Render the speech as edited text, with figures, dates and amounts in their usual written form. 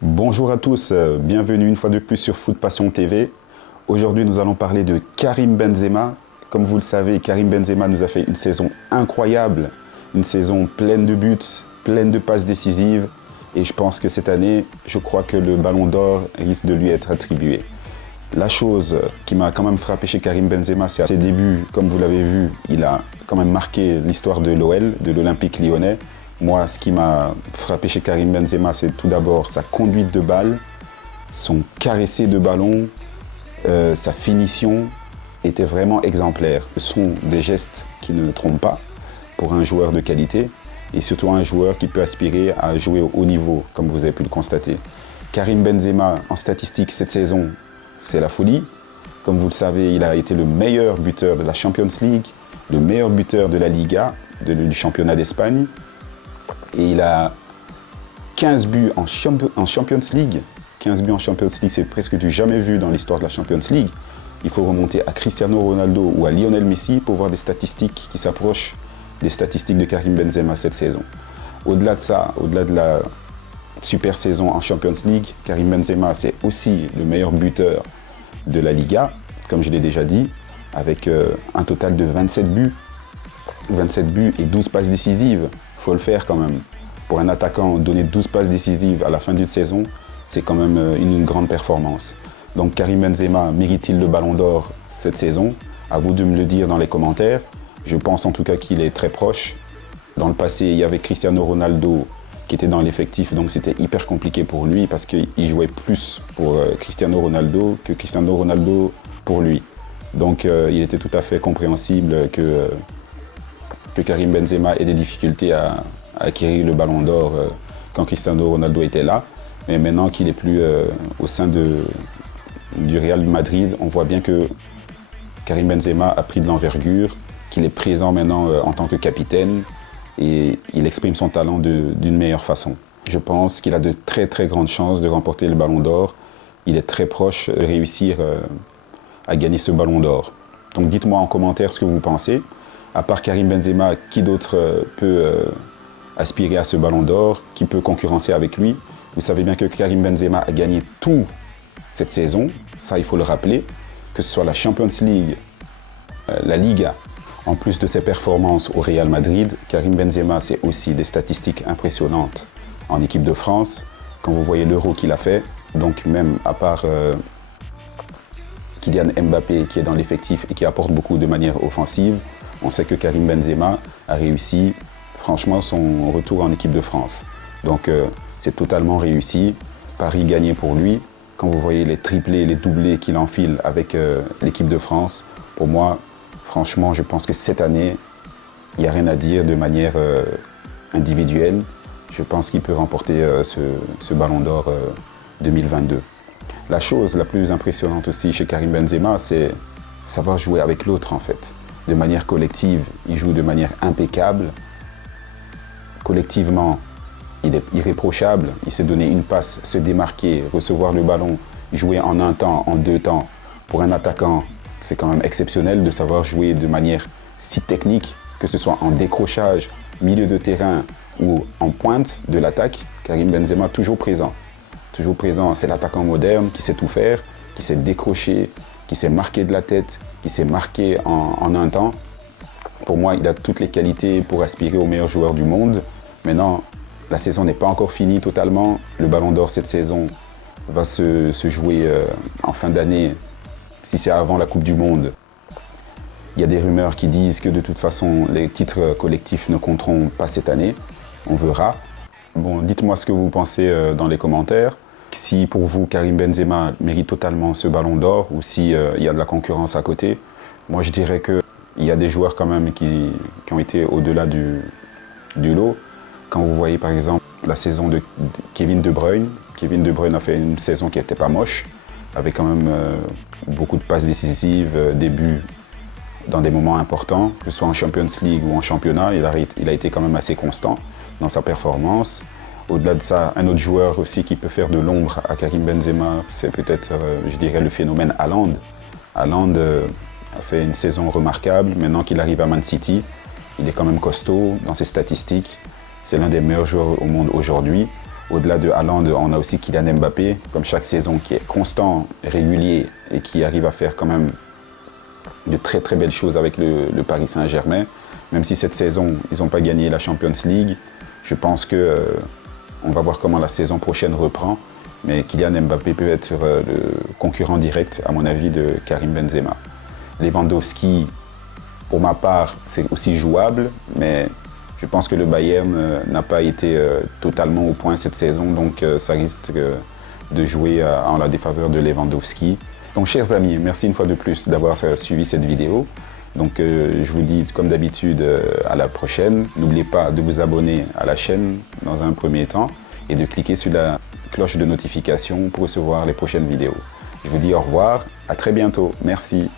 Bonjour à tous, bienvenue une fois de plus sur Foot Passion TV. Aujourd'hui, nous allons parler de Karim Benzema. Comme vous le savez, Karim Benzema nous a fait une saison incroyable, une saison pleine de buts, pleine de passes décisives. Et je pense que cette année, je crois que le Ballon d'Or risque de lui être attribué. La chose qui m'a quand même frappé chez Karim Benzema, c'est à ses débuts, comme vous l'avez vu, il a quand même marqué l'histoire de l'OL, de l'Olympique Lyonnais. Moi, ce qui m'a frappé chez Karim Benzema, c'est tout d'abord sa conduite de balle, son caressé de ballon, sa finition était vraiment exemplaire. Ce sont des gestes qui ne trompent pas pour un joueur de qualité et surtout un joueur qui peut aspirer à jouer au haut niveau, comme vous avez pu le constater. Karim Benzema, en statistique cette saison, c'est la folie. Comme vous le savez, il a été le meilleur buteur de la Champions League, le meilleur buteur de la Liga, du championnat d'Espagne. Et il a 15 buts en Champions League. 15 buts en Champions League, c'est presque du jamais vu dans l'histoire de la Champions League. Il faut remonter à Cristiano Ronaldo ou à Lionel Messi pour voir des statistiques qui s'approchent des statistiques de Karim Benzema cette saison. Au-delà de ça, au-delà de la super saison en Champions League, Karim Benzema, c'est aussi le meilleur buteur de la Liga, comme je l'ai déjà dit, avec un total de 27 buts. 27 buts et 12 passes décisives. Il faut le faire quand même. Pour un attaquant, donner 12 passes décisives à la fin d'une saison, c'est quand même une grande performance. Donc Karim Benzema mérite-t-il le Ballon d'Or cette saison? À vous de me le dire dans les commentaires. Je pense en tout cas qu'il est très proche. Dans le passé, il y avait Cristiano Ronaldo qui était dans l'effectif, donc c'était hyper compliqué pour lui parce qu'il jouait plus pour Cristiano Ronaldo que Cristiano Ronaldo pour lui. Donc il était tout à fait compréhensible que Karim Benzema ait des difficultés à acquérir le Ballon d'Or quand Cristiano Ronaldo était là. Mais maintenant qu'il n'est plus au sein du Real Madrid, on voit bien que Karim Benzema a pris de l'envergure, qu'il est présent maintenant en tant que capitaine et il exprime son talent d'une meilleure façon. Je pense qu'il a de très très grandes chances de remporter le Ballon d'Or. Il est très proche de réussir à gagner ce Ballon d'Or. Donc dites-moi en commentaire ce que vous pensez. À part Karim Benzema, qui d'autre peut aspirer à ce Ballon d'Or, qui peut concurrencer avec lui? Vous savez bien que Karim Benzema a gagné tout cette saison, ça il faut le rappeler, que ce soit la Champions League, la Liga. En plus de ses performances au Real Madrid, Karim Benzema, c'est aussi des statistiques impressionnantes en équipe de France. Quand vous voyez l'Euro qu'il a fait, donc même à part Kylian Mbappé qui est dans l'effectif et qui apporte beaucoup de manière offensive, on sait que Karim Benzema a réussi franchement son retour en équipe de France. Donc c'est totalement réussi, pari gagné pour lui. Quand vous voyez les triplés, les doublés qu'il enfile avec l'équipe de France, pour moi, franchement, je pense que cette année, il n'y a rien à dire de manière individuelle. Je pense qu'il peut remporter ce Ballon d'Or 2022. La chose la plus impressionnante aussi chez Karim Benzema, c'est savoir jouer avec l'autre en fait. De manière collective, il joue de manière impeccable. Collectivement, il est irréprochable. Il sait donner une passe, se démarquer, recevoir le ballon, jouer en un temps, en deux temps. Pour un attaquant, c'est quand même exceptionnel de savoir jouer de manière si technique, que ce soit en décrochage, milieu de terrain ou en pointe de l'attaque. Karim Benzema toujours présent. Toujours présent, c'est l'attaquant moderne qui sait tout faire, qui sait décrocher, qui sait marquer de la tête, qui s'est marqué en un temps. Pour moi, il a toutes les qualités pour aspirer au meilleur joueur du monde. Maintenant, la saison n'est pas encore finie totalement. Le Ballon d'Or cette saison va se jouer en fin d'année, si c'est avant la Coupe du Monde. Il y a des rumeurs qui disent que de toute façon, les titres collectifs ne compteront pas cette année. On verra. Bon, dites-moi ce que vous pensez dans les commentaires. Si pour vous, Karim Benzema mérite totalement ce Ballon d'Or ou s'il y a de la concurrence à côté, moi je dirais qu'il y a des joueurs quand même qui ont été au-delà du lot. Quand vous voyez par exemple la saison de Kevin De Bruyne, Kevin De Bruyne a fait une saison qui n'était pas moche, avec quand même beaucoup de passes décisives, des buts dans des moments importants, que ce soit en Champions League ou en championnat, il a été quand même assez constant dans sa performance. Au-delà de ça, un autre joueur aussi qui peut faire de l'ombre à Karim Benzema, c'est peut-être, je dirais, le phénomène Haaland. Haaland, a fait une saison remarquable. Maintenant qu'il arrive à Man City, il est quand même costaud dans ses statistiques. C'est l'un des meilleurs joueurs au monde aujourd'hui. Au-delà de Haaland, on a aussi Kylian Mbappé, comme chaque saison, qui est constant, régulier et qui arrive à faire quand même de très très belles choses avec le Paris Saint-Germain. Même si cette saison, ils n'ont pas gagné la Champions League, je pense que on va voir comment la saison prochaine reprend. Mais Kylian Mbappé peut être le concurrent direct, à mon avis, de Karim Benzema. Lewandowski, pour ma part, c'est aussi jouable, mais je pense que le Bayern n'a pas été totalement au point cette saison, donc ça risque de jouer en la défaveur de Lewandowski. Donc chers amis, merci une fois de plus d'avoir suivi cette vidéo. Donc je vous dis comme d'habitude à la prochaine. N'oubliez pas de vous abonner à la chaîne dans un premier temps et de cliquer sur la cloche de notification pour recevoir les prochaines vidéos. Je vous dis au revoir, à très bientôt. Merci.